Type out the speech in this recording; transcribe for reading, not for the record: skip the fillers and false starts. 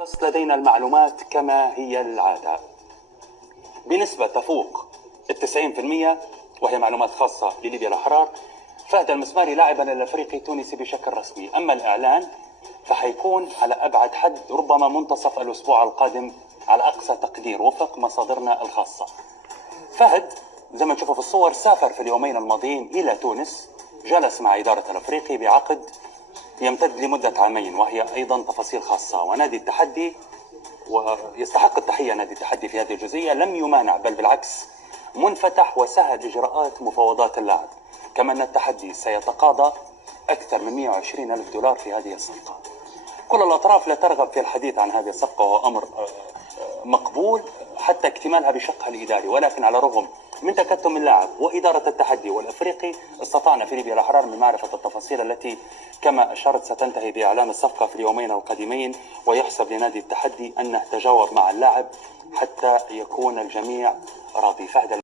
بس لدينا المعلومات كما هي العادة بنسبة تفوق 90%، وهي معلومات خاصة لليبيا الأحرار. فهد المسماري لاعبنا الأفريقي التونسي بشكل رسمي، أما الإعلان فحيكون على أبعد حد ربما منتصف الأسبوع القادم على أقصى تقدير وفق مصادرنا الخاصة. فهد زي ما نشوفه في الصور سافر في اليومين الماضيين إلى تونس، جلس مع إدارة الأفريقي بعقد يمتد لمدة عامين، وهي أيضا تفاصيل خاصة. ونادي التحدي، ويستحق التحية نادي التحدي في هذه الجزئية، لم يمانع بل بالعكس منفتح وسهل إجراءات مفاوضات اللاعب. كما أن التحدي سيتقاضى أكثر من 120 ألف دولار في هذه الصفقة. كل الأطراف لا ترغب في الحديث عن هذه الصفقة، وهو أمر مقبول حتى اكتمالها بشقها الإداري، ولكن على الرغم من تكتم اللاعب وإدارة التحدي والأفريقي استطعنا في ليبيا الأحرار من معرفة التفاصيل التي كما أشرت ستنتهي بإعلان الصفقة في اليومين القادمين. ويحسب لنادي التحدي أنه تجاوب مع اللاعب حتى يكون الجميع راضي. فهد